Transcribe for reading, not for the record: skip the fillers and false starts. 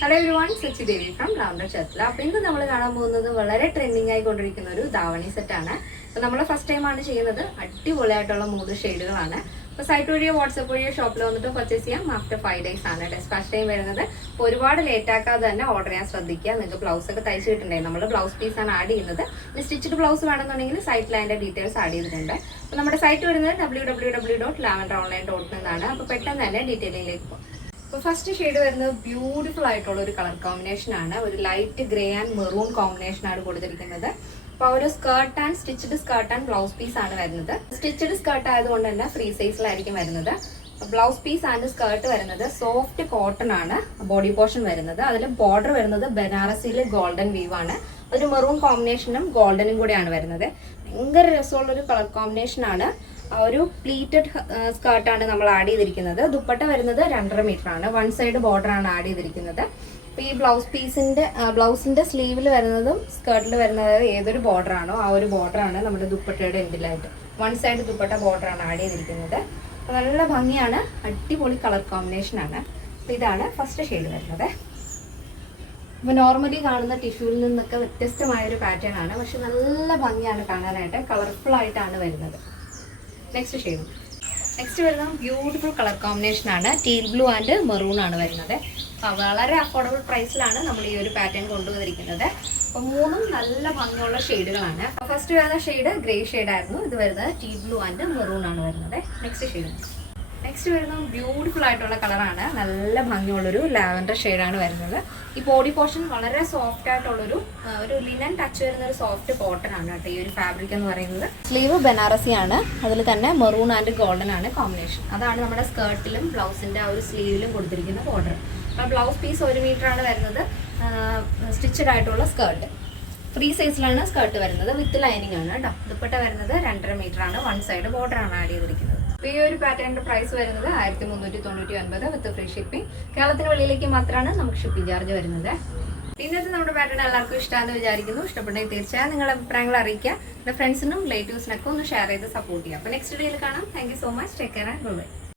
Hello every, Sachi Devi from Lavender ചർച്ചിൽ. അപ്പോൾ ഇന്ന് നമ്മൾ കാണാൻ പോകുന്നത് വളരെ ട്രെൻഡിങ് ആയിക്കൊണ്ടിരിക്കുന്ന ഒരു ധാവണി സെറ്റാണ്. അപ്പോൾ നമ്മൾ ഫസ്റ്റ് ടൈമാണ് ചെയ്യുന്നത്. അടിപൊളിയായിട്ടുള്ള 3 ഷെയ്ഡുകളാണ്. അപ്പോൾ സൈറ്റ് വഴിയോ വാട്സപ്പ് വഴിയോ ഷോപ്പിൽ വന്നിട്ട് പർച്ചേസ് ചെയ്യാം. ആഫ്റ്റർ 5 days ആണ് ഫസ്റ്റ് ടൈം വരുന്നത്. അപ്പോൾ ഒരുപാട് ലേറ്റ് ആക്കാതെ തന്നെ ഓർഡർ ചെയ്യാൻ ശ്രദ്ധിക്കുക. നിങ്ങൾക്ക് ബ്ലൗസ് ഒക്കെ തയ്ച്ച് കിട്ടുന്നുണ്ടായി. നമ്മൾ ബ്ലൗസ് പീസാണ് ആഡ് ചെയ്യുന്നത്. സ്റ്റിച്ച്ഡ് ബ്ലൗസ് വേണമെന്നുണ്ടെങ്കിൽ സൈറ്റിൽ അതിൻ്റെ ഡീറ്റെയിൽസ് ആഡ് ചെയ്തിട്ടുണ്ട്. അപ്പോൾ നമ്മുടെ സൈറ്റ് വരുന്നത് www.lavenderonline.in എന്നാണ്. അപ്പോൾ പെട്ടെന്ന് തന്നെ ഡീറ്റെയിലിലേക്ക് പോകും. അപ്പോൾ ഫസ്റ്റ് ഷെയ്ഡ് വരുന്നത് ബ്യൂട്ടിഫുൾ ആയിട്ടുള്ള ഒരു കളർ കോമ്പിനേഷൻ ആണ്. ഒരു light grey and maroon combination ആണ് കൊടുത്തിരിക്കുന്നത്. അപ്പോൾ ഒരു skirt and stitched skirt and blouse piece ആണ് വരുന്നത്. സ്റ്റിച്ച്ഡ് സ്കേർട്ട് ആയതുകൊണ്ട് തന്നെ ഫ്രീ സൈസിലായിരിക്കും വരുന്നത്. ബ്ലൗസ് പീസ് ആൻഡ് സ്കേർട്ട് വരുന്നത് സോഫ്റ്റ് കോട്ടൺ ആണ് ബോഡി പോർഷൻ വരുന്നത്. അതിൽ ബോർഡർ വരുന്നത് ബനാറസിയിലെ ഗോൾഡൻ വീവ് ആണ്. ഒരു മെറൂൺ കോമ്പിനേഷനും ഗോൾഡനും കൂടെയാണ് വരുന്നത്. ഭയങ്കര രസമുള്ളൊരു കളർ കോമ്പിനേഷൻ ആണ്. ഒരു പ്ലീറ്റഡ് സ്കേർട്ടാണ് നമ്മൾ ആഡ് ചെയ്തിരിക്കുന്നത്. ദുപ്പട്ട വരുന്നത് 2.5 മീറ്റർ ആണ്. 1 സൈഡ് ബോർഡർ ആണ് ആഡ് ചെയ്തിരിക്കുന്നത്. അപ്പോൾ ഈ ബ്ലൗസിന്റെ സ്ലീവിൽ വരുന്നതും സ്കേർട്ടിൽ വരുന്നത് ഏതൊരു ബോർഡർ ആണോ ആ ഒരു ബോർഡർ ആണ് നമ്മുടെ ദുപ്പട്ടയുടെ എൻഡിലായിട്ട് 1 സൈഡ് ദുപ്പട്ട ബോർഡർ ആണ് ആഡ് ചെയ്തിരിക്കുന്നത്. അപ്പോൾ നല്ല ഭംഗിയാണ്, അടിപൊളി കളർ കോമ്പിനേഷൻ ആണ്. അപ്പോൾ ഇതാണ് ഫസ്റ്റ് ഷെയ്ഡ് വരുന്നത്. അപ്പോൾ നോർമലി കാണുന്ന ടിഷ്യൂവിൽ നിന്നൊക്കെ വ്യത്യസ്തമായൊരു പാറ്റേൺ ആണ്. പക്ഷെ നല്ല ഭംഗിയാണ് കാണാനായിട്ട്. കളർഫുൾ ആയിട്ടാണ് വരുന്നത്. നെക്സ്റ്റ് വരുന്നത് ബ്യൂട്ടിഫുൾ കളർ കോമ്പിനേഷൻ ആണ്. ടീൽ ബ്ലൂ ആൻഡ് മെറൂൺ ആണ് വരുന്നത്. അപ്പോൾ വളരെ അഫോർഡബിൾ പ്രൈസിലാണ് നമ്മൾ ഈ ഒരു പാറ്റേൺ കൊണ്ടുവന്നിരിക്കുന്നത്. അപ്പോൾ 3 നല്ല ഭംഗിയുള്ള ഷെയ്ഡുകളാണ്. അപ്പോൾ ഫസ്റ്റ് വരുന്ന ഷെയ്ഡ് ഗ്രേ ഷെയ്ഡായിരുന്നു. ഇത് വരുന്നത് ടീൽ ബ്ലൂ ആൻഡ് മെറൂൺ ആണ് വരുന്നത്. നെക്സ്റ്റ് വരുന്നത് ബ്യൂട്ടിഫുൾ ആയിട്ടുള്ള കളറാണ്. നല്ല ഭംഗിയുള്ളൊരു ലാവൻഡർ ഷെയ്ഡാണ് വരുന്നത്. ഈ ബോഡി പോർഷൻ വളരെ സോഫ്റ്റ് ആയിട്ടുള്ളൊരു ലിനൻ ടച്ച് വരുന്ന ഒരു സോഫ്റ്റ് കോട്ടൺ ആണ് കേട്ടോ ഈ ഒരു ഫാബ്രിക് എന്ന് പറയുന്നത്. സ്ലീവ് ബനാറസി ആണ്. അതിൽ തന്നെ മെറൂൺ ആൻഡ് ഗോൾഡൻ ആണ് കോമ്പിനേഷൻ. അതാണ് നമ്മുടെ സ്കേർട്ടിലും ബ്ലൗസിൻ്റെ ആ ഒരു സ്ലീവിലും കൊടുത്തിരിക്കുന്ന ബോർഡർ. ബ്ലൗസ് പീസ് 1 മീറ്റർ ആണ് വരുന്നത്. സ്റ്റിച്ചഡ് ആയിട്ടുള്ള സ്കേർട്ട് ഫ്രീ സൈസിലാണ് സ്കേർട്ട് വരുന്നത്. വിത്ത് ലൈനിങ് ആണ് കേട്ടോ. ദുപ്പട്ട വരുന്നത് 2.5 മീറ്റർ ആണ്. 1 സൈഡ് ബോർഡർ ആണ് ആഡ് ചെയ്തിരിക്കുന്നത്. ഈ ഒരു പാറ്റേണിന്റെ പ്രൈസ് വരുന്നത് 1399 വിത്ത് ഫ്രീ ഷിപ്പിംഗ്. കേരളത്തിന് വെളിയിലേക്ക് മാത്രമാണ് നമുക്ക് ഷിപ്പിംഗ് ചാർജ് വരുന്നത്. ഇന്നത്തെ നമ്മുടെ പാറ്റേൺ എല്ലാവർക്കും ഇഷ്ടമാണെന്ന് വിചാരിക്കുന്നു. ഇഷ്ടപ്പെട്ടെങ്കിൽ തീർച്ചയായും നിങ്ങളുടെ അഭിപ്രായങ്ങൾ അറിയിക്കുക. എൻ്റെ ഫ്രണ്ട്സിനും റിലേറ്റീവ്സിനൊക്കെ ഒന്ന് ഷെയർ ചെയ്ത് സപ്പോർട്ട് ചെയ്യുക. അപ്പോൾ നെക്സ്റ്റ് വീഡിയോയിൽ കാണാം. Thank you so much. Take care and by.